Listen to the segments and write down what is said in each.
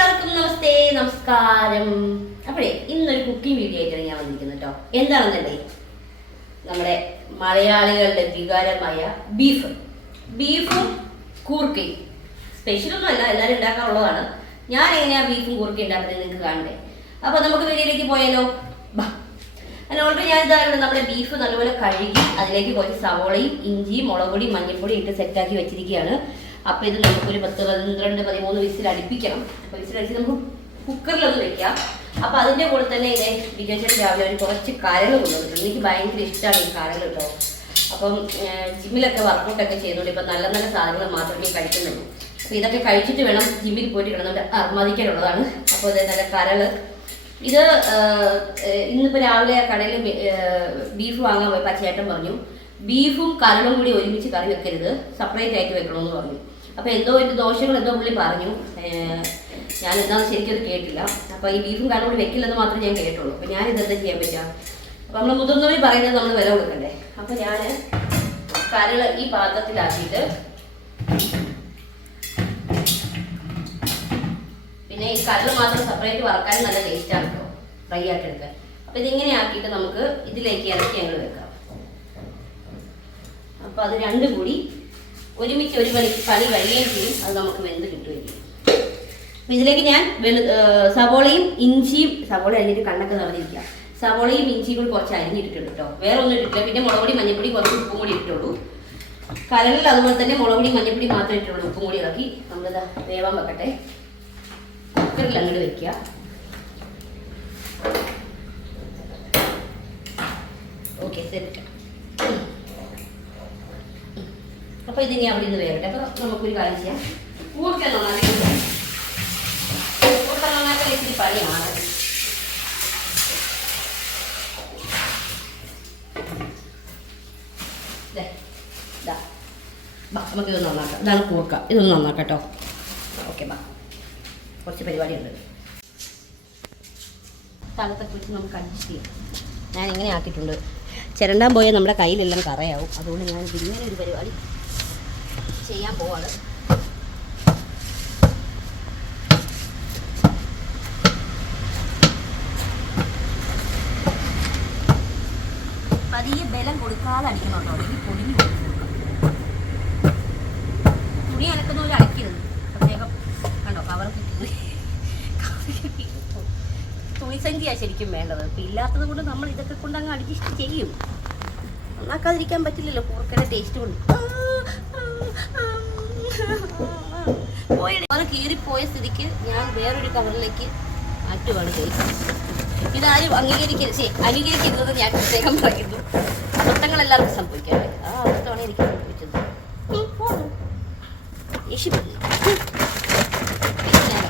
എല്ലാവർക്കും നമസ്തേ നമസ്കാരം. അപ്പോഴേ ഇന്നൊരു കുക്കിംഗ് വീഡിയോ ആയിട്ടാണ് ഞാൻ വന്നിരിക്കുന്നത് കേട്ടോ എന്താണെന്നല്ലേ? നമ്മുടെ മലയാളികളുടെ വികാരമായ ബീഫ് ബീഫും കൂർക്കയും. സ്പെഷ്യലൊന്നും അല്ല എല്ലാവരും ഉണ്ടാക്കാറുള്ളതാണ് ഞാൻ എങ്ങനെയാ ബീഫും കൂർക്കയും ഉണ്ടാക്കുന്നത് നിങ്ങൾക്ക് കാണണ്ടേ? അപ്പൊ നമുക്ക് വീഡിയോയിലേക്ക് പോയാലോ? ബാ. ഓൾറെഡി ഞാൻ ഇതാ ഇവിടെ നമ്മുടെ ബീഫ് നല്ലപോലെ കഴുകി അതിലേക്ക് കുറച്ച് സവോളയും ഇഞ്ചിയും മുളക് പൊടി മഞ്ഞൾപ്പൊടി ഇട്ട് സെറ്റാക്കി വെച്ചിരിക്കുകയാണ്. അപ്പൊ ഇത് നമുക്ക് ഒരു പത്ത് പന്ത്രണ്ട് പതിമൂന്ന് വിസിൽ അടുപ്പിക്കണം. അപ്പൊ വിസിൽ അടിച്ച് നമുക്ക് കുക്കറിലൊന്ന് വെക്കാം. അപ്പൊ അതിന്റെ കൂടെ തന്നെ ഇതേ വിജയചേട്ടൻ രാവിലെ ഒരു കുറച്ച് കരകൾ കൊണ്ടുവന്നിട്ടുണ്ട്. എനിക്ക് ഭയങ്കര ഇഷ്ടമാണ് ഈ കരകൾ കേട്ടോ. അപ്പം ജിമ്മിലൊക്കെ വർക്കൗട്ടൊക്കെ ചെയ്യുന്നുണ്ട് ഇപ്പൊ നല്ല നല്ല സാധനങ്ങൾ മാത്രമേ കഴിക്കുന്നുള്ളൂ. അപ്പൊ ഇതൊക്കെ കഴിച്ചിട്ട് വേണം ജിമ്മിൽ പോയിട്ട് കിടന്നുകൊണ്ട് അർമാദിക്കാനുള്ളതാണ്. അപ്പോൾ അതേ നല്ല കരൾ ഇത് ഇന്നിപ്പോ രാവിലെ കടയിൽ ബീഫ് വാങ്ങാൻ ആ ചേട്ടൻ പറഞ്ഞു ബീഫും കരളും കൂടി ഒരുമിച്ച് കറി വെക്കരുത്. സെപ്പറേറ്റ് ആയിട്ട് വെക്കണമെന്ന് പറഞ്ഞു. അപ്പൊ എന്തോ ഒരു ദോഷങ്ങൾ എന്തോ പുള്ളി പറഞ്ഞു. ഞാൻ എന്താണെന്ന് ശരിക്കും കേട്ടില്ല. അപ്പോൾ ഈ ബീഫും കാരണം കൂടി വെക്കില്ലെന്ന് മാത്രമേ ഞാൻ കേട്ടുള്ളൂ. അപ്പോൾ ഞാൻ ഇതെന്താ ചെയ്യാൻ പറ്റുക അപ്പോൾ നമ്മൾ മുതിർന്നവർ പറയുന്നത് നമ്മൾ വില കൊടുക്കണ്ടേ? അപ്പോൾ ഞാൻ കരൾ ഈ പാത്രത്തിലാക്കിയിട്ട് പിന്നെ ഈ കരൾ മാത്രം സെപ്പറേറ്റ് വറക്കാൻ നല്ല ടേസ്റ്റാണ് കേട്ടോ ഫ്രൈ ആക്കിയെടുക്കാൻ. അപ്പൊ ഇതിങ്ങനെ ആക്കിയിട്ട് നമുക്ക് ഇതിലേക്ക് ഇറക്കി ഞങ്ങൾ വെക്കാം. അപ്പോൾ അത് രണ്ടും കൂടി ഒരുമിച്ച് ഒരു പണി പണി വരികയും ചെയ്യും അത് നമുക്ക് വെന്ത് കിട്ടുകയും ചെയ്യും. അപ്പം ഇതിലേക്ക് ഞാൻ വെളു സവോളയും ഇഞ്ചിയും സവോള അരിഞ്ഞിട്ട് കണ്ണൊക്കെ നിറഞ്ഞിരിക്കുക. സവോളയും ഇഞ്ചിയും കൂടി കുറച്ച് അരിഞ്ഞിട്ടിട്ടുണ്ട് കേട്ടോ. വേറെ ഒന്നും ഇട്ടിട്ടില്ല. പിന്നെ മുളക് പൊടി മഞ്ഞപ്പൊടി കുറച്ച് ഉപ്പും കൂടി ഇട്ടുള്ളൂ കലറിൽ അതുപോലെ തന്നെ മുളക് പൊടി മഞ്ഞപ്പൊടി മാത്രമേ ഇട്ടുള്ളൂ ഉപ്പും കൂടി ഇറക്കി നമ്മളിതാ വേവാൻ വെക്കട്ടെ. കുക്കറിൽ അങ്ങോട്ട് വെക്കുക. ഓക്കെ സെറ്റ് അപ്പൊ ഇതിനി അവിടെ നിന്ന് വേറട്ടെ അപ്പൊ നമുക്കൊരു കാര്യം ചെയ്യാം. കൂർക്ക നന്നാക്കി കൂർക്ക നന്നാക്കാൻ ഇത്തിരി പണിയാണ്. ബാ നമുക്കിത് നന്നാക്കാം. ഇതാണ് കൂർക്ക. ഇതൊന്ന് നന്നാക്കാം കേട്ടോ. ഓക്കെ ബാ. കുറച്ച് പരിപാടിയുണ്ട്. സ്ഥലത്തൊക്കെ കുറിച്ച് നമുക്ക് അഡ്ജസ്റ്റ് ചെയ്യാം. ഞാൻ ഇങ്ങനെ ആക്കിയിട്ടുണ്ട്. ചിരണ്ടാൻ പോയാൽ നമ്മുടെ കയ്യിലെല്ലാം കറയാവും. അതുകൊണ്ട് ഞാൻ ഇങ്ങനെ ഒരു പരിപാടി ചെയ്യാൻ പോവാണ്. പതിയെ ബലം കൊടുക്കാതെ അടിക്കണം കേട്ടോ അല്ലെങ്കിൽ പൊടിഞ്ഞു തുണി അനക്കുന്ന പോലെ അടയ്ക്കരുത് പ്രത്യേകം കണ്ടോ കവർ തുണിസഞ്ചിയാണ് ശരിക്കും വേണ്ടത്. ഇല്ലാത്തത് കൊണ്ട് നമ്മൾ ഇതൊക്കെ കൊണ്ട് അങ്ങ് അഡ്ജസ്റ്റ് ചെയ്യും. നന്നാക്കാതിരിക്കാൻ പറ്റില്ലല്ലോ കൂർക്കയുടെ ടേസ്റ്റ് കൊണ്ട്. കീറി കീറിപ്പോയ സ്ഥിതിക്ക് ഞാൻ വേറൊരു കവറിലേക്ക് മാറ്റുവാണ് ചെയ്യുന്നത് ഇതാരും അംഗീകരിക്കരുത്. ശരി അനുകരിക്കരുതെന്ന് ഞാൻ പ്രത്യേകം പറയുന്നു. അബദ്ധങ്ങൾ എല്ലാവർക്കും സംഭവിക്കാറ് ആ അബദ്ധമാണ് എനിക്ക് സംഭവിച്ചത്. ദേഷ്യപ്പെടുന്നു. പിന്നെ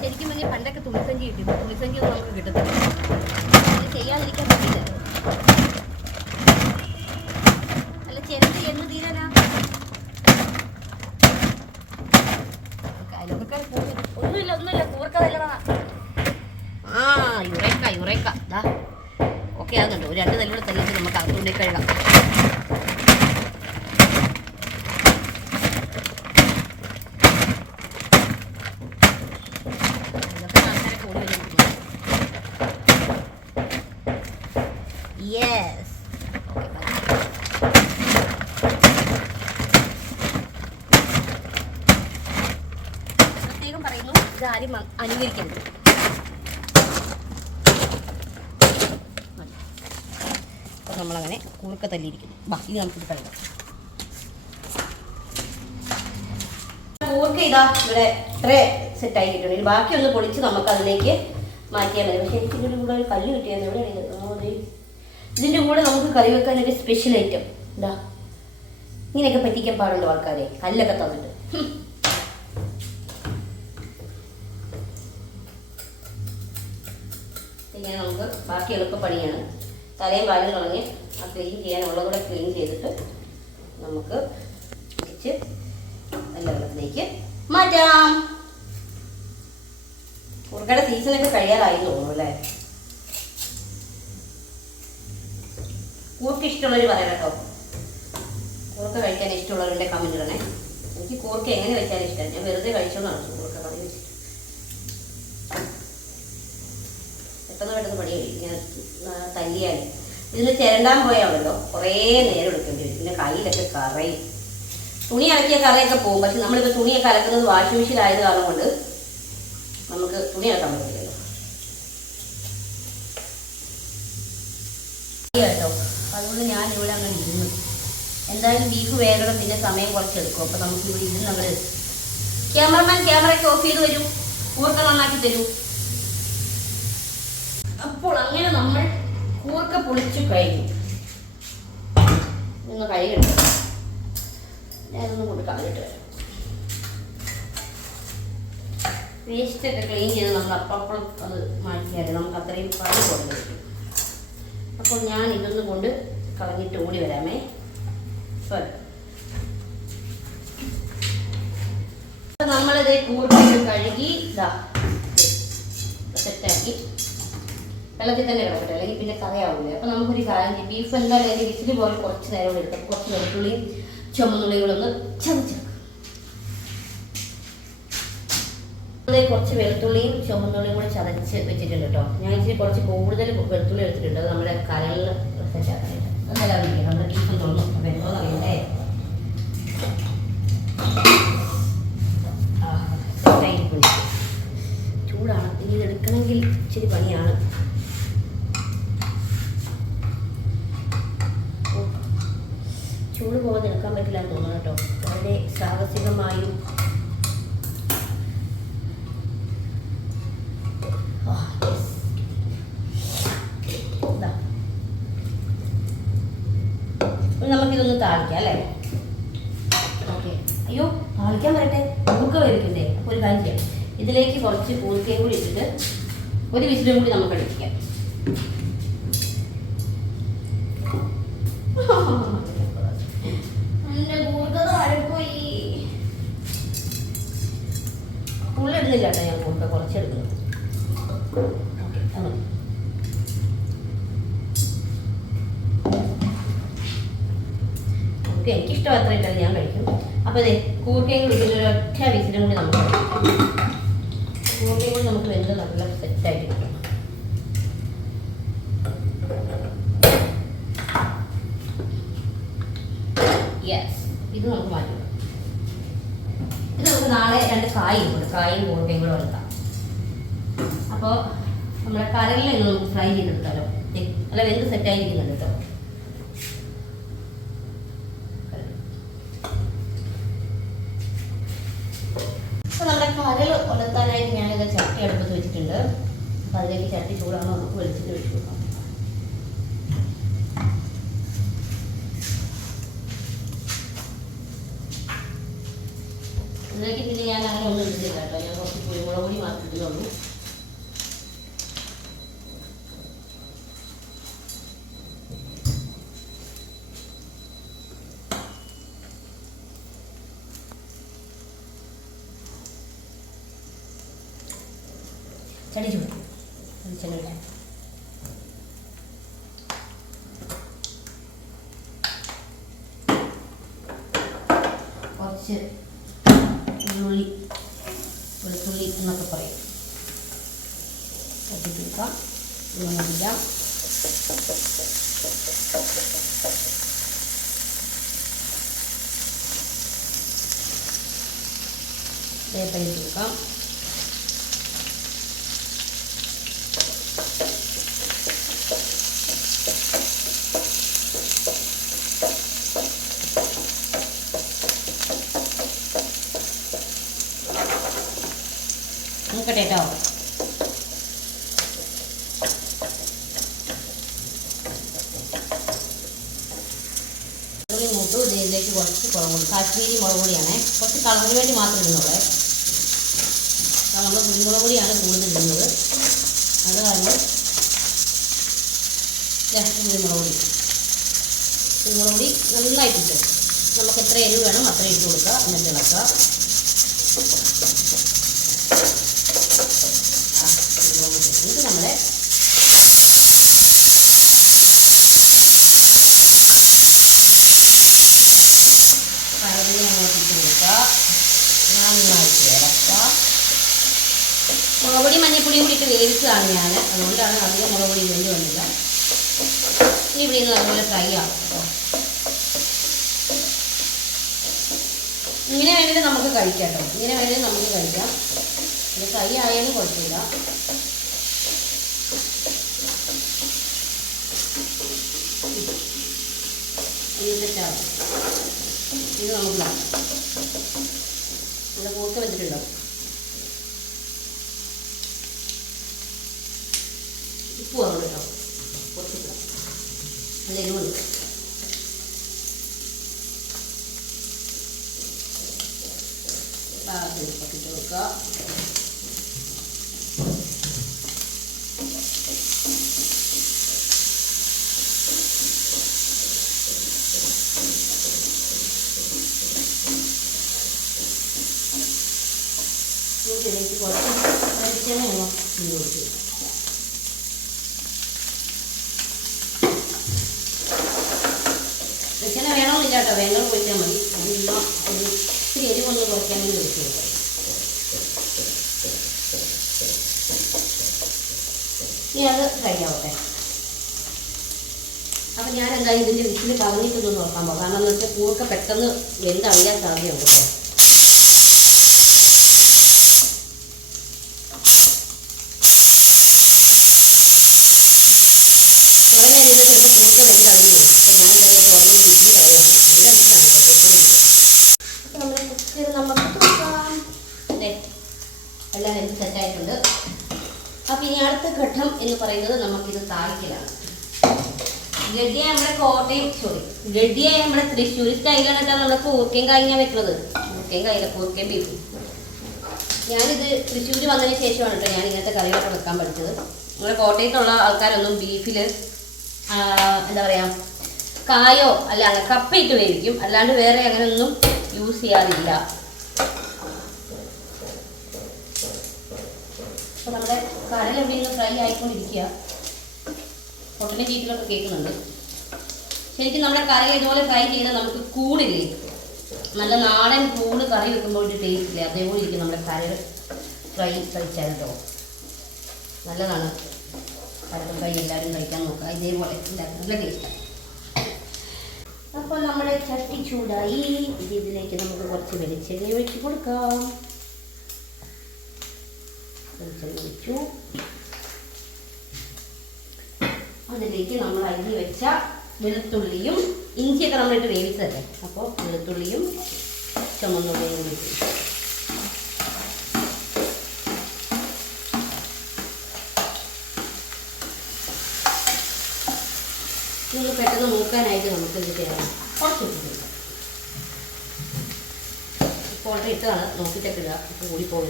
ശരിക്കും പറഞ്ഞാൽ പണ്ടൊക്കെ തുണിസഞ്ചി കിട്ടും തുണിസഞ്ചി ഒന്നും നമുക്ക് കിട്ടത്തില്ല ഇത് ചെയ്യാതിരിക്കാൻ പറ്റില്ല അല്ല ചിരണ്ട് എന്ന് തീരാനാ അയൽവക്കക്കാർ പോകും. ഒന്നുമില്ല ഒന്നുമില്ല കൂർക്ക നല്ലതാ ആ യുറേക്ക യുറേക്ക ദാ ഓക്കെ ആകുന്നുണ്ട് ഒരു രണ്ട് നെല്ലൂടെ തല്ലിട്ട് നമുക്ക് അകത്തുകൊണ്ടേ കഴുകാം ഇതൊക്കെ ആൾക്കാരെ കൂടി വരുന്നു യെസ് പ്രത്യേകം പറയുന്നു ഇത് ആരും അ- അനുകരിക്കരുത്. നമ്മളങ്ങനെ കുറുക്ക തല്ലിയിരിക്കുന്നു. ബാ ഇനി നമുക്കിത് കഴുകാം കൂർക്ക ഇതാ ഇവിടെ ഇത്ര സെറ്റ് ആയി ഇനി ബാക്കി ഒന്ന് പൊളിച്ച് നമുക്ക് അതിലേക്ക് മാറ്റിയാൽ മതി. പക്ഷേ എനിക്ക് ഇതിന്റെ കൂടെ ഒരു കല്ല് കിട്ടിയത് എവിടെയാണ്. ഇതിന്റെ കൂടെ നമുക്ക് കറി വെക്കാൻ ഒരു സ്പെഷ്യൽ ഐറ്റം എന്താ ഇങ്ങനെയൊക്കെ പറ്റിക്കാൻ പാടുള്ളൂ ആൾക്കാരെ കല്ലൊക്കെ തന്നിട്ട്. ഇങ്ങനെ നമുക്ക് ബാക്കി എളുപ്പ പണിയാണ്. തലയും വാലും കളഞ്ഞ് ആ ക്ലീൻ ചെയ്യാനുള്ളതുകൂടെ ക്ലീൻ ചെയ്തിട്ട് നമുക്ക് വെച്ച് നല്ല വെള്ളത്തിലേക്ക് മാറ്റാം. കുറുക്കയുടെ സീസണൊക്കെ കഴിയാറായി തോന്നുന്നു അല്ലേ? കൂർക്ക് ഇഷ്ടമുള്ളവർ പറയാം കേട്ടോ. കൂർക്ക കഴിക്കാൻ ഇഷ്ടമുള്ളവരുടെ കമന്റ് ഇടണേ. എനിക്ക് കൂർക്ക എങ്ങനെ വെച്ചാലും ഇഷ്ടമാണ്. ഞാൻ വെറുതെ കഴിച്ചോന്നാണ് കൂർക്ക പണി വെച്ചിട്ട് പെട്ടെന്ന് പെട്ടെന്ന് പണി ആ, തല്ലിയാൽ. ഇതിന് ചിരണ്ടാൻ പോയാണല്ലോ കുറേ നേരം എടുക്കേണ്ടി വരും. പിന്നെ കയ്യിലൊക്കെ കറയും. തുണി അലക്കിയ കറയൊക്കെ പോകും. പക്ഷെ നമ്മളിപ്പോൾ തുണിയൊക്കെ അലക്കുന്നത് വാഷിംഗ് മെഷീൻ ആയത് കാരണം കൊണ്ട് നമുക്ക് തുണി അലക്കാൻ പറ്റില്ലല്ലോ കേട്ടോ അതുകൊണ്ട് ഞാൻ ഇവിടെ അങ്ങനെ ഇരുന്നു. എന്തായാലും ബീഫ് വേഗണം പിന്നെ സമയം കുറച്ചെടുക്കും. അപ്പോൾ നമുക്ക് ഇവിടെ ഇരുന്ന് നമ്മൾ ക്യാമറമാൻ ക്യാമറയ്ക്ക് ഓഫ് ചെയ്ത് വരും. കൂർക്ക നന്നാക്കി തരൂ. അപ്പോൾ അങ്ങനെ നമ്മൾ കൂർക്ക പൊളിച്ചു കഴിഞ്ഞു. ഒന്ന് കഴുകണ്ട ഞാനൊന്നും കൊണ്ട് കളഞ്ഞിട്ട് വരാം. വേസ്റ്റൊക്കെ ക്ലീൻ ചെയ്ത് നമ്മൾ അപ്പം അത് മാറ്റിയാൽ നമുക്ക് അത്രയും പണി കുറഞ്ഞിരിക്കും അപ്പോൾ ഞാൻ ഇതൊന്നും കൊണ്ട് കളഞ്ഞിട്ട് ഓടി വരാമേ. നമ്മളിത് കൂർക്കൊക്കെ കഴുകി ഇതാ സെറ്റാക്കി വെള്ളത്തിൽ തന്നെ കിടക്കട്ടെ അല്ലെങ്കിൽ പിന്നെ കറിയാവില്ല അപ്പോൾ നമുക്കൊരു കാര്യം ബീഫ് എന്തായാലും അതിന്റെ വിസിൽ പോലെ കുറച്ച് നേരം എടുക്കാം. കുറച്ച് വെളുത്തുള്ളിയും ചുമന്നുള്ളികളൊന്ന് ചതച്ചെടുക്കാം കുറച്ച് വെളുത്തുള്ളിയും ചുമന്നുള്ളിയും കൂടി ചതച്ച് വെച്ചിട്ടുണ്ട് കേട്ടോ. ഞാൻ ഇച്ചിരി കുറച്ച് കൂടുതൽ വെളുത്തുള്ളി എടുത്തിട്ടുണ്ട്. നമ്മുടെ കരളിൽ ഇച്ചിരി പണിയാണ് ചൂട് പോകാതെ എടുക്കാൻ പറ്റില്ല എന്ന് തോന്നുന്നു കേട്ടോ. വളരെ സാഹസികമായും ആ, yes. ഇതാ. ഇനി നമുക്കിതൊന്ന് താളിക്കാം അല്ലേ ഓക്കെ അയ്യോ താളിക്കാൻ വരട്ടെ? നമുക്ക് വരുത്തില്ലേ അപ്പോൾ ഒരു കാര്യം ചെയ്യാം. ഇതിലേക്ക് കുറച്ച് പൂർത്തിയും കൂടി ഇട്ടിട്ട് ഒരു വിസിലും കൂടി നമുക്ക് അടിപ്പിക്കാം എന്റെ കൂർക്ക താഴെപ്പോയി ഉള്ളിടുന്നില്ല കേട്ടോ ഞാൻ കൂർക്ക കുറച്ചെടുക്കുന്നു ഓക്കെ അത് മതി. ഓക്കെ എനിക്കിഷ്ടം അത്ര ഇട്ടത് ഞാൻ കഴിക്കും അപ്പോൾ അതെ കൂർക്കയും കൂടി ഇതിൽ ഒരു ഒറ്റ വിസിലും കൂടി നമുക്ക് കഴിക്കാം കൂർക്കയും കൂടി നമുക്ക് വെന്ത് നല്ല സെറ്റായിട്ട് കിട്ടും യെസ് ഇത് നമുക്ക് മാറ്റി. ഇത് നമുക്ക് നാളെ രണ്ട് കായും കൂടെ കായും കൂർക്കയും കൂടെ വളർത്താം അപ്പോൾ നമ്മുടെ കരലിൽ നമുക്ക് ഫ്രൈ ചെയ്തെടുത്താലോ? അല്ല വെന്ത് സെറ്റായിരിക്കുന്നുണ്ട് കേട്ടോ അപ്പോൾ നമ്മുടെ കരൽ ഉലർത്താനായിട്ട് ഞാനിത് ചട്ടി അടുപ്പത്ത് വെച്ചിട്ടുണ്ട് അപ്പോൾ അതിലേക്ക് ചട്ടി ചൂടാകുമ്പോൾ നമുക്ക് വെളിച്ചിട്ട് വെച്ച് കൊടുക്കാം ഇതിലേക്ക് പിന്നെ ഞാൻ അങ്ങനെ ഒന്നും ഇട്ടില്ല കേട്ടോ. ഞാൻ കുറച്ച് കുരുമുളക് പൊടി മാത്രമേ ഇടുന്നുള്ളൂ ചടി ചൂട് വെളിച്ചെണ്ണ ഇടാം കുറച്ച് ഉള്ളുള്ളി വെളുത്തുള്ളി എന്നൊക്കെ പറയും കട്ടിപ്പിടിക്കാം മുളകിടാം വേപ്പയിട്ട് കൊടുക്കാം നോക്കട്ടെ കേട്ടോ ഉള്ളി മൂത്തു ഇതിലേക്ക് കുറച്ച് കുളമ്പ് പൊടി കാശ്മീരി മുളക് പൊടിയാണേ കുറച്ച് കളറിന് വേണ്ടി മാത്രം ഇടുന്നുള്ളേ അപ്പോൾ നമ്മൾ കുരുമുളക് പൊടിയാണ് കൂടുതൽ ഇടുന്നത് അത് കാരണം കുരുമുളക് പൊടി. കുരുമുളക് പൊടി നന്നായിട്ടിട്ട്. നമുക്ക് എത്ര എരിവ് വേണം അത്ര ഇട്ട് കൊടുക്കുക. എന്നിട്ട് ഇളക്കുക ആ, കുരുമുളക് പൊടി. എന്നിട്ട് നമ്മുടെ പഴകിനെ അങ്ങോട്ട് ഇട്ട് കൊടുക്കുക മഞ്ഞപ്പൊടിയും കൂടി ഇട്ട് വേവിച്ചതാണ് ഞാൻ അതുകൊണ്ടാണ് അധികം മുളക് പൊടി വേണ്ടി വന്നില്ല. ഇനി ഇവിടെ നിന്ന് അതുപോലെ ഫ്രൈ ആവും കേട്ടോ. ഇങ്ങനെ വേണമെങ്കിൽ നമുക്ക് കഴിക്കാം കേട്ടോ. ഇങ്ങനെ വേണമെങ്കിൽ നമുക്ക് കഴിക്കാം. ഇത് ഫ്രൈ ആയാലും കുഴപ്പമില്ല. ഇത് നമുക്ക് ഇവിടെ കൂർക്ക വെച്ചിട്ടുണ്ടാവും ഉപ്പ് വന്നു കേട്ടോ കുറച്ചിട്ട് നല്ല എരിവുണ്ട് പാകത്തിന് പൊട്ടിട്ട് വെക്കുക ഇതിലേക്ക് കുറച്ച് വെളിച്ചെണ്ണ ഒന്ന് ഒഴിച്ച് വെളിച്ചെണ്ണ വേണമെന്നില്ല കേട്ടോ വേണ്ടത് ഒഴിച്ചാൽ മതി അതില്ല ഒരു ഇത്തിരി എരിവൊന്ന് കുറയ്ക്കാൻ വേണ്ടി ഒഴിച്ച് കൊടുക്കാം ഇനി അത് ഫ്രൈ ആവട്ടെ അപ്പം ഞാൻ എന്തായാലും ഇതിന്റെ വിസിൽ കളഞ്ഞിട്ടൊന്ന് നോക്കാൻ പോകാം. കാരണം എന്ന് വെച്ചാൽ കൂർക്ക പെട്ടെന്ന് വെന്തറിയാൻ സാധ്യതയുണ്ട്. കേട്ടോ കുറേ നേരം ഇരുന്ന് ചിലപ്പോൾ കൂർക്ക വെന്തറിഞ്ഞു പോകും അപ്പം ഞാൻ എന്തായാലും തുറന്നൊന്ന് വിസിൽ കളയാണ് അതിലാണ് ഇഷ്ടമാണ് കേട്ടോ അപ്പോൾ നമ്മുടെ കുക്കർ നമുക്ക് തുറക്കാം ദേ, എല്ലാം വെന്ത് സെറ്റായിട്ടുണ്ട് അപ്പം ഇനി അടുത്ത ഘട്ടം എന്ന് പറയുന്നത് നമുക്കിത് താളിക്കലാണ് ഗഡിയ നമ്മുടെ കോട്ടയം ഗഡിയ നമ്മുടെ തൃശ്ശൂർ സ്റ്റൈലാണ് നമ്മൾ കൂർക്കയും കായിങ്ങ വെക്കുന്നത് കൂർക്കയും കായില്ല കൂർക്കയും ബീഫും ഞാനിത് തൃശ്ശൂർ വന്നതിന് ശേഷമാണ് കേട്ടോ ഞാൻ ഇങ്ങനത്തെ കറികളൊക്കെ വെക്കാൻ പഠിച്ചത്. നമ്മുടെ കോട്ടയത്തുള്ള ആൾക്കാരൊന്നും ബീഫിൽ എന്താ പറയുക കായോ അല്ല കപ്പയിട്ട് വേവിക്കും. അല്ലാണ്ട് വേറെ അങ്ങനെ ഒന്നും യൂസ് ചെയ്യാറില്ല നമ്മുടെ കടലെവിടെ നിന്ന് ഫ്രൈ ആയിക്കൊണ്ടിരിക്കുക പൊട്ടന്റെ ചീറ്റിലൊക്കെ കേൾക്കുന്നുണ്ട്. ശരിക്കും നമ്മുടെ കറി ഇതുപോലെ ഫ്രൈ ചെയ്താൽ നമുക്ക് കൂടില്ലേ? നല്ല നാടൻ കൂട് കറി വെക്കുമ്പോൾ ഒരു ടേസ്റ്റ് ഇല്ലേ? അതേപോലെ ഇരിക്കും നമ്മുടെ കറി ഫ്രൈ കഴിച്ചാൽ കേട്ടോ. നല്ലതാണ്. കരൾ ഫ്രൈ എല്ലാവരും കഴിക്കാൻ നോക്കുക. ഇതേപോലെ. നല്ല ടേസ്റ്റാണ് അപ്പോൾ നമ്മുടെ ചട്ടി ചൂടായി. ഇത് ഇതിലേക്ക് നമുക്ക് കുറച്ച് വെളിച്ചെണ്ണ ഒഴിച്ച് കൊടുക്കാം. വെളിച്ചെണ്ണ ഒഴിച്ചു. അതിലേക്ക് നമ്മൾ അരി വെച്ച വെളുത്തുള്ളിയും ഇഞ്ചിയൊക്കെ നമ്മളിട്ട് വേവിച്ചതല്ലേ? അപ്പോൾ വെളുത്തുള്ളിയും ചുമന്നുള്ളിയും കൂടി നിങ്ങൾ പെട്ടെന്ന് മൂക്കാനായിട്ട് നമുക്ക് ഇത് ചെയ്യാം? കുറച്ച് ഇട്ടിട്ടുണ്ട് ഇപ്പോൾ ഇട്ടതാണ്. നോക്കിയിട്ടൊക്കെ ഇടുക ഇപ്പോൾ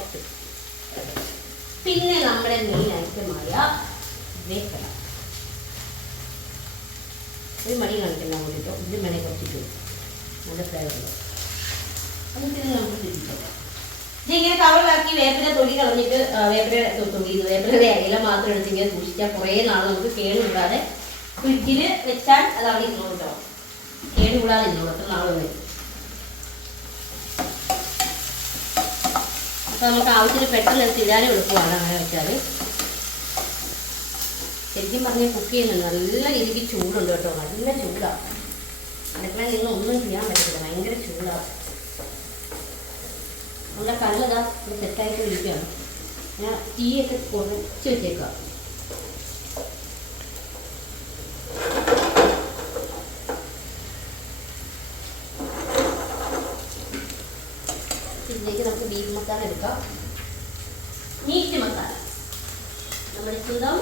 ഓക്കെ. പിന്നെ നമ്മുടെ മെയിൻ ഐറ്റമായ വേപ്പല. ഒരു മണി കാണിക്കണ്ട കൂടിയിട്ടോ ഇതിന് മണി കുറച്ചിട്ട്. നല്ല ഫ്ലേവർ ഉണ്ട് എന്നിട്ട് ഇത് നമുക്ക് തിരിച്ചേക്കാം. ഇതിങ്ങനെ കവറിലാക്കി വേപ്പില തൊലി കളഞ്ഞിട്ട് വേപ്പര വേപ്പരയുടെ തൊലി ഇത് വേപ്പിലയുടെ ഇല മാത്രം എടുത്ത് ഇങ്ങനെ സൂക്ഷിച്ചാൽ കുറേ നാൾ നമുക്ക് കേടുകൂടാതെ ഫ്രിഡ്ജിൽ വെച്ചാൽ അത് അവിടെ ഇരുന്നോളൂ കേട്ടോ. കേടുകൂടാതെ ഇരുന്നോളൂ എത്ര നാൾ വരെ. അപ്പോൾ നമുക്ക് ആവശ്യത്തിന് പെട്ടെന്ന് എടുത്ത് ഇടാനും എളുപ്പമാണ് അങ്ങനെ വെച്ചാൽ ശരിക്കും പറഞ്ഞാൽ കുക്ക് ചെയ്യുന്നുണ്ട്. നല്ല രീതിക്ക് ചൂടുണ്ട് കേട്ടോ. നല്ല ചൂടാണ് അടുക്കളയിൽ നിന്ന് ഒന്നും ചെയ്യാൻ പറ്റില്ല ഭയങ്കര ചൂടാണ് നമ്മുടെ കല്ലതാ സെറ്റായിട്ട് ഇരിക്കുകയാണ്. ഞാൻ തീയൊക്കെ കുറച്ച് വെച്ചേക്കാം ഇതിലേക്ക് നമുക്ക് ബീഫ് മസാല എടുക്കാം മീറ്റ് മസാല നമ്മുടെ സ്വന്തം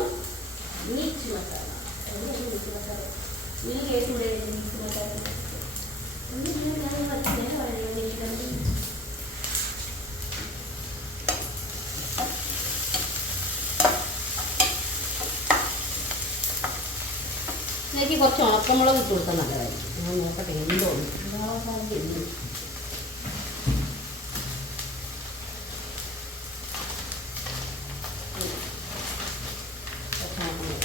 മീറ്റ് മസാല എവിടെയാണ് മീറ്റ് മസാല ഈ കേസ് ഇവിടെ മീറ്റ് മസാല ഒന്നും ഇങ്ങനെ ഞാൻ പറ്റില്ല പറയുന്നത് എനിക്ക് ഇതിലേക്ക് കുറച്ച് ഉണക്കമുളക് ഇട്ട് കൊടുത്താൽ നല്ലതായിരിക്കും. ഞാൻ നോക്കട്ടെ എന്തോ എന്താ സാധനം എന്ത് കുറച്ച് ഉണക്കമുളക്.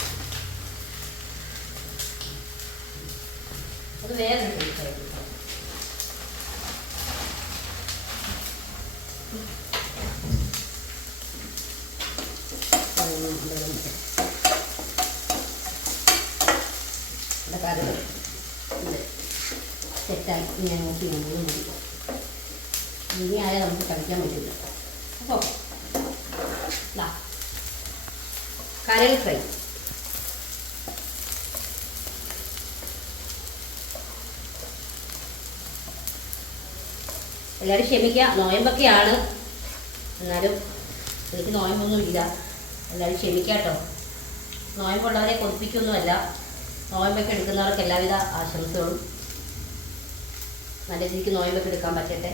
അത് വേറെ ടേസ്റ്റ് ആയിരിക്കും നോക്കി മൂന്ന് മതി ഇനി ആരെ നമുക്ക് കളിക്കാൻ പറ്റില്ല. അപ്പോൾ കരൽ ഫ്രൈ. എല്ലാവരും ക്ഷമിക്കുക നോയമ്പൊക്കെയാണ്. എന്നാലും എനിക്ക് നോയമ്പൊന്നും ഇല്ല എല്ലാവരും ക്ഷമിക്കുക കേട്ടോ. നോയമ്പുള്ളവരെ കൊതിപ്പിക്കൊന്നുമല്ല. നോയമ്പൊക്കെ എടുക്കുന്നവർക്ക് എല്ലാവിധ ആശംസകളും. നല്ല രീതിക്ക് നോയമ്പൊക്കെ എടുക്കാൻ പറ്റട്ടെ?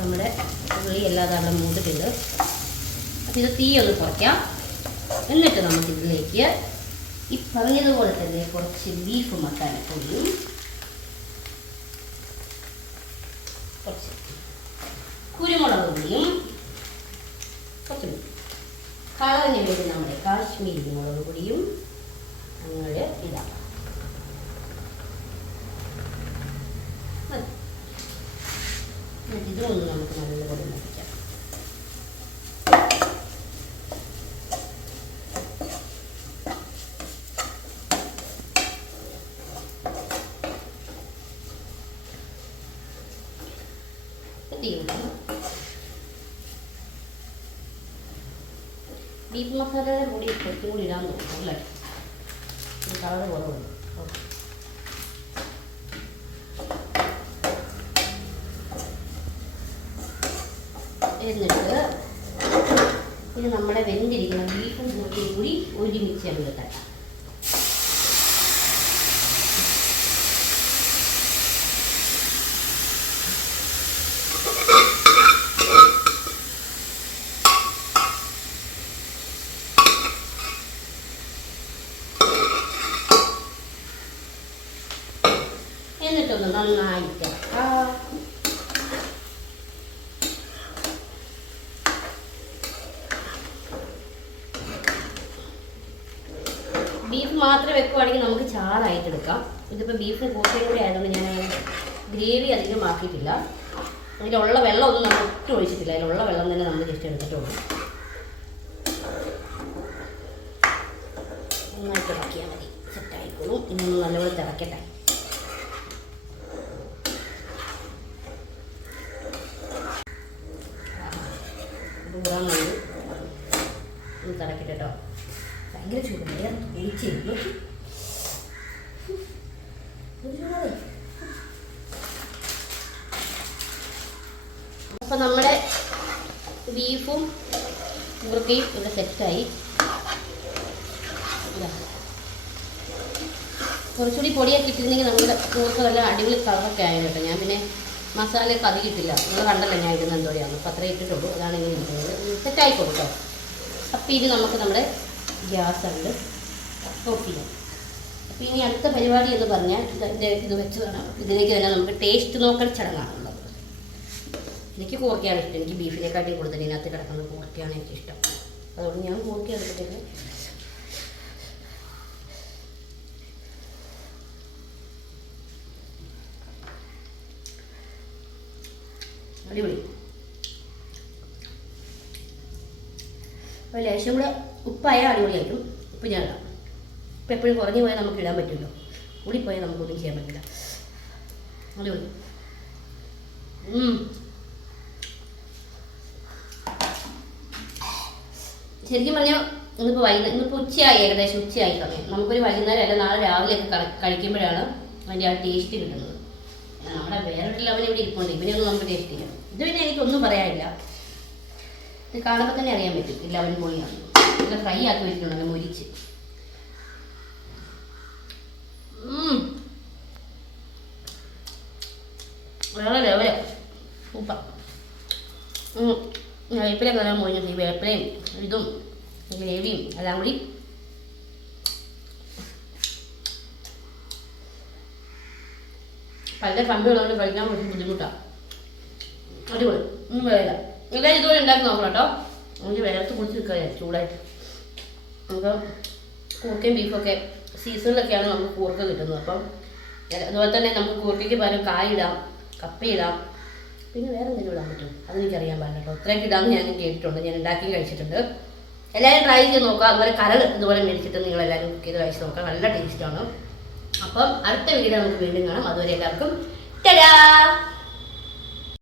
നമ്മുടെ ഉള്ളി എല്ലാം തവണ മൂത്തിട്ടുണ്ട്. അപ്പോൾ ഇത് തീ ഒന്ന് കുറയ്ക്കാം. എന്നിട്ട് നമുക്ക് ഇതിലേക്ക് ഈ പറഞ്ഞതുപോലെ തന്നെ കുറച്ച് ബീഫ് മസാലപ്പൊടിയും കുറച്ച് കുരുമുളക് പൊടിയും കുറച്ച് കളറിന് വേണ്ടി നമ്മുടെ കാശ്മീരി മുളക് പൊടിയും അങ്ങനെ ഇടാം മതി. എന്നിട്ട് ഇതൊന്ന് നമുക്ക് നല്ലപോലെ മതിക്കാം ബീഫ് മസാലയുടെ പൊടി കുറച്ചും ഇടാൻ തോന്നുന്നു അല്ലേ? കുറവുണ്ട് എന്നിട്ട് ഇത് നമ്മുടെ വെന്തിരിക്കുന്ന ബീഫും കൂടി ഒരുമിച്ച് അങ്ങ് തട്ടാം. എന്നിട്ടൊന്ന് നന്നായിട്ട് ബീഫ് മാത്രം വെക്കുവാണെങ്കിൽ നമുക്ക് ചാറായിട്ട് എടുക്കാം. ഇതിപ്പോൾ ബീഫും കൂട്ടിയും കൂടി ആയതുകൊണ്ട് ഞാൻ ഗ്രേവി അധികം ആക്കിയിട്ടില്ല. അതിലുള്ള വെള്ളമൊന്നും നമ്മൾ ഒട്ടും ഒഴിച്ചിട്ടില്ല. അതിലുള്ള വെള്ളം തന്നെ നമ്മൾ ജസ്റ്റ് എടുത്തിട്ടുള്ളൂ. നന്നായിട്ട് ഇളക്കിയാൽ മതി. സെറ്റായിക്കോളും ഇനി നല്ലപോലെ തിളക്കട്ടെ. കൂടാൻ വേണ്ടി ഒന്ന് തിളക്കട്ടെ കേട്ടോ ഭയങ്കര ചൂടുണ്ട് ഒഴിച്ചിരുന്നു അപ്പം നമ്മുടെ ബീഫും മുറുക്കയും ഇവിടെ സെറ്റായി. കുറച്ചുകൂടി പൊടിയൊക്കെ ഇട്ടിരുന്നെങ്കിൽ നമ്മുടെ മുറുക്ക് നല്ല അടിപൊളി കളറൊക്കെ ആയിരുന്നു കേട്ടോ. ഞാൻ പിന്നെ മസാലയൊക്കെ അധികം ഇട്ടില്ല. നിങ്ങൾ കണ്ടല്ലോ ഞാൻ ഇടുന്ന എന്തോടെയാണ് അപ്പോൾ അത്രേ ഇട്ടിട്ടുള്ളൂ. അതാണ് ഇങ്ങനെ ഇരിക്കുന്നത്. സെറ്റായി കൊടുക്കാം അപ്പോൾ ഇനി നമുക്ക് നമ്മുടെ ഗ്യാസ് ഉണ്ട് ഓഫ് ചെയ്യാം. അപ്പോൾ ഇനി അടുത്ത പരിപാടി എന്ന് പറഞ്ഞാൽ ഇതിന്റെ ഇത് വെച്ചതാണ് ഇതിലേക്ക് തന്നെ നമുക്ക് ടേസ്റ്റ് നോക്കൽ ചടങ്ങാണുള്ളത്. എനിക്ക് കൂർക്കയാണ് ഇഷ്ടം. എനിക്ക് ബീഫിനെക്കാട്ടി കൂടുതൽ ഇതിനകത്ത് കിടക്കുന്നത് കൂർക്കയാണ് എനിക്ക് ഇഷ്ടം. അതുകൊണ്ട് ഞാൻ കൂർക്ക എടുത്തിട്ട് അടിപൊളി. അപ്പോൾ ലേശം കൂടെ ഉപ്പായ അടിപൊളിയായിരിക്കും ഉപ്പ് ഞാൻ ഇടാം. ഉപ്പ് എപ്പോഴും കുറഞ്ഞു പോയാൽ നമുക്ക് ഇടാൻ പറ്റുമല്ലോ. കൂടിപ്പോയാൽ നമുക്കൊന്നും ചെയ്യാൻ പറ്റില്ല. അടിപൊളി. ശരിക്കും പറഞ്ഞാൽ ഇന്നിപ്പോൾ വൈകുന്നേരം ഇന്നിപ്പോൾ ഉച്ചയായി ഏകദേശം ഉച്ചയായി സമയം. നമുക്കൊരു വൈകുന്നേരം അല്ല നാളെ രാവിലെയൊക്കെ കഴിക്കുമ്പോഴാണ് അതിന്റെ ആ ടേസ്റ്റ് കിട്ടുന്നത്. നമ്മുടെ വേറൊരു ലെവൽ ഇവിടെ ഇരിപ്പുണ്ട്. ഇവനെയൊന്നും നമുക്ക് ടേസ്റ്റ് ചെയ്യാം ഇത് പിന്നെ എനിക്കൊന്നും പറയാനില്ല. ഇത് കാണുമ്പോൾ തന്നെ അറിയാൻ പറ്റും. ഈ ലെവൻ പൊളിയാണ് നല്ല ഫ്രൈ ആക്കി വെച്ചിട്ടുണ്ട്. അങ്ങനെ മുരിച്ച്. വേറെ ലെവൽ സൂപ്പർ വേപ്പിലൊക്കെ നല്ല മൊഴിഞ്ഞു ഈ വേപ്പിലയും ഇതും ഗ്രേവിയും എല്ലാം കൂടി പല കമ്പികളുകൊണ്ട് കഴിക്കാൻ കുറച്ച് ബുദ്ധിമുട്ടാണ് അടിപൊളി. ഒന്നും വേല എല്ലാവരും ഇതുപോലെ ഉണ്ടാക്കി നോക്കണം കേട്ടോ. എനിക്ക് വേർത്ത് കുടിച്ച് നിൽക്കുക ചൂടായിട്ട്. നമുക്ക് കൂർക്കയും ബീഫൊക്കെ സീസണിലൊക്കെയാണ് നമുക്ക് കൂർക്ക കിട്ടുന്നത്. അപ്പം അതുപോലെ തന്നെ നമുക്ക് കൂർക്കയ്ക്ക് പകരം കായിടാം കപ്പയിടാം പിന്നെ വേറെ എന്തെങ്കിലും ഇടാൻ പറ്റും അതെനിക്കറിയാൻ പാടില്ല കേട്ടോ. ഇത്രയൊക്കെ ഇടാമെന്ന് ഞാൻ കേട്ടിട്ടുണ്ട്. ഞാൻ ഉണ്ടാക്കി കഴിച്ചിട്ടുണ്ട്. എല്ലാവരും ട്രൈ ചെയ്ത് നോക്കുക. അതുപോലെ കരൾ ഇതുപോലെ മേടിച്ചിട്ട് നിങ്ങൾ എല്ലാവരും കുക്ക് ചെയ്ത് കഴിച്ച് നോക്കുക. നല്ല ടേസ്റ്റാണ് അപ്പം അടുത്ത വീഡിയോ നമുക്ക് വീണ്ടും കാണാം. അതുവരെ എല്ലാവർക്കും ടടാ